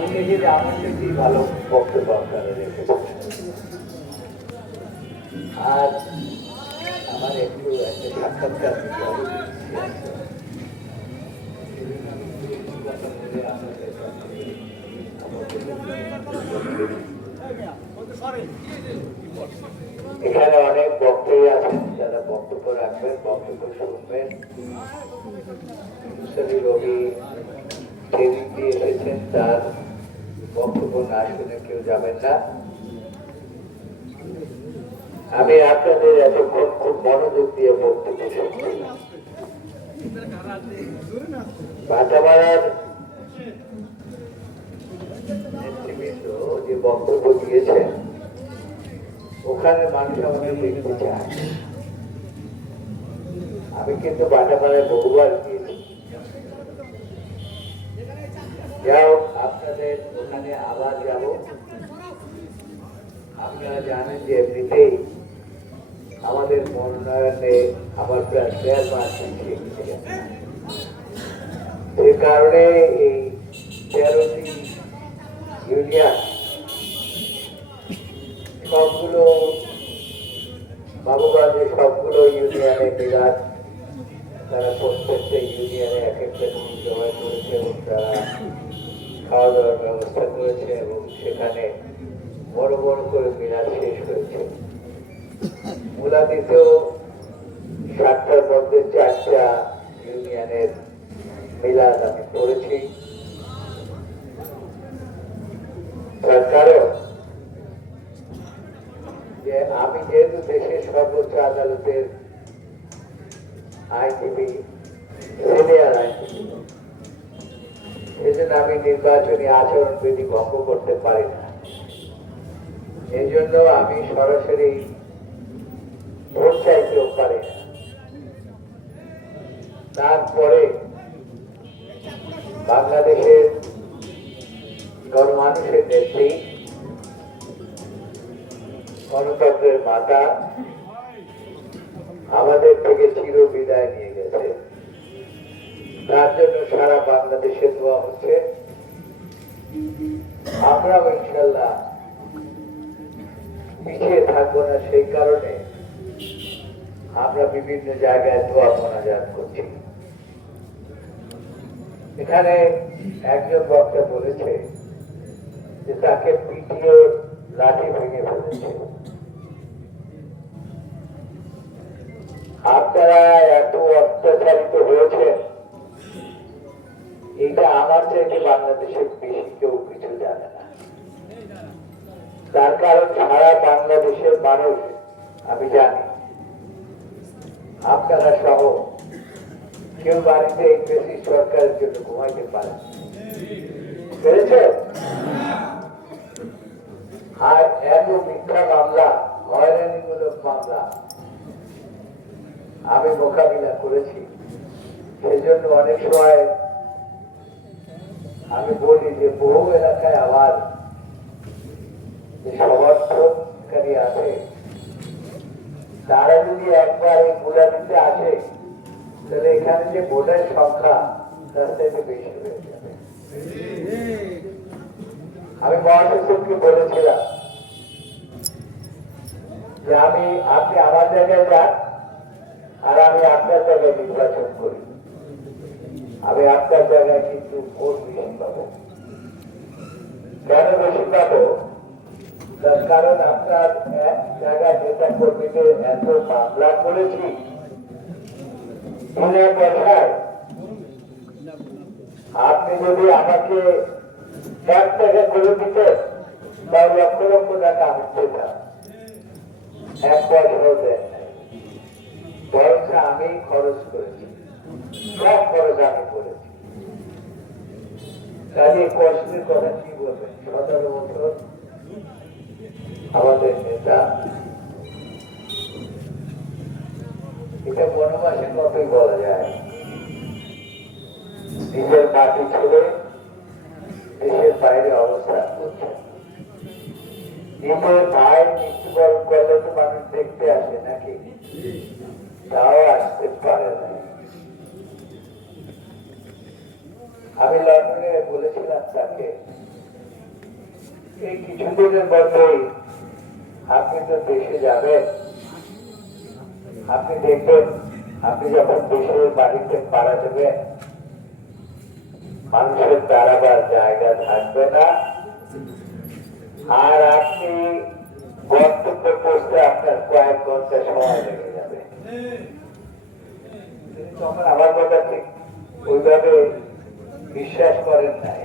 আমি দেখি যে আমার থেকেই ভালো বক্তব্য আপনারা রেখেছেন। আর আমার একটু একটা সাক্ষাৎকার দিতে হবে। এখানে অনেক বক্তব্য আছেন যারা বক্তব্য রাখবেন, বক্তব্য শুনবেন। রবি ট্রেনিং দিয়ে এসেছেন, তার বক্তব্য না শুনে কেউ যাবেন না। আমি আপনাদের এতক্ষণ খুব মনোযোগ দিয়ে বক্তব্য শুনছি। ভাটামারার নেতৃবৃন্দ যে বক্তব্য দিয়েছেন, ওখানে মানুষ আমাকে দেখতে চায়। আমি কিন্তু ভাটামারায় বহুবার গিয়েছি। যাও, আপনাদের ওখানে আবার যাব। আপনারা জানেন যে এমনিতেই আমাদের মনোনয়নে আমার প্রায় 1.5 মাস পিছিয়ে গেছে। সে কারণে এই 13টি ইউনিয়ন সবগুলো বাবুগঞ্জে সবগুলো ইউনিয়নে বিরাট, তারা প্রত্যেকটা ইউনিয়নে এক একটা রুম জমা করেছে এবং তারা খাওয়া দাওয়ার ব্যবস্থা করেছে এবং সেখানে বড় বড় করে মিলাদ শেষ হয়েছে। মুলাদিতেও 7টার মধ্যে 4টা ইউনিয়নের মিলাদ আমি করেছি। তার কারণ যে আমি যেহেতু দেশের সর্বোচ্চ আদালতের আইনজীবী, সিনিয়র আইনজীবী, সেজন্য আমি নির্বাচনী আচরণবিধি ভঙ্গ করতে পারি না। এই জন্য আমি সরাসরি ভোট চাইতেও পারি না। তারপরে বাংলাদেশের গণমানুষের নেত্রী, গণতন্ত্রের মাতা আমাদের থেকে চির বিদায় নিয়ে গেছে। তার জন্য সারা বাংলাদেশে দোয়া হচ্ছে। আমরাও ইনশাল্লাহ পিছিয়ে থাকবো না, সেই কারণে আমরা বিভিন্ন জায়গায় দোয়া মোনাজাত করছি। এখানে একজন বক্তা বলেছে যে তাকে পিটিয়ে লাঠি ভেঙে ফেলেছে। আপনারা এত অত্যাচারিত হয়েছেন, এটা আমার চাইতে বাংলাদেশের বেশি কেউ কিছু জানে না। তার কারণ সারা বাংলাদেশের মানুষ, আমি জানি আপনারা সহ কেউ বাড়িতে এই বেশি সরকারের জন্য ঘুমাইতে পারে পেরেছে। আর এত মিথ্যা মামলা, হয়রানিমূলক মামলা আমি মোকাবিলা করেছি। সেই জন্য অনেক সময় আমি বলি যে বহু এলাকায় আবার যে সমর্থনকারী আছে, তারা যদি একবার এই মুলাদিতে আসে, তাহলে এখানে যে ভোটের সংখ্যা তার থেকে বেশি হয়ে যাবে। আমি মহাসচিবকে বলেছিলাম যে আপনি আমার জায়গায় যান আর আমি আপনার জায়গায় নির্বাচন করি, আমি আপনার জায়গায় কিন্তু ভোট বেশি পাবো। কেন বেশি পাবো? তার কারণ আপনার এক জায়গায় নেতা কর্মীদের এত মামলা করেছি, আপনি যদি আমাকে 1 টাকা করে দিতেন বা লক্ষ লক্ষ টাকা আমি পেতাম, 1 পয়সাও দেন নাই। বরঞ্চ আমি খরচ করেছি, সব খরচ আমি করেছি। কাজে কষ্টের কথা কি বলবেন? 17 বছর আমাদের নেতা, এটা বনবাসের মতোই বলা যায়। নিজের মাটি ছেড়ে দেশের বাইরে অবস্থান করছে। নিজের ভাই মৃত্যুবরণ করলে তো মানুষ দেখতে আসে নাকি? তাও আসতে পারে না। আমি লন্ডনে বলেছিলাম তাকে এই কিছুদিনের মধ্যেই আপনি তো দেশে যাবেন। আপনি দেখবেন, আপনি যখন দেশের বাড়িতে পাড়া দেবেন, মানুষের দাঁড়াবার জায়গা থাকবে না, আর আপনি গন্তব্যে পৌঁছতে আপনার কয়েক ঘন্টা সময় লেগে যাবে। তখন আমার কথা ঠিক ওইভাবে বিশ্বাস করেন নাই।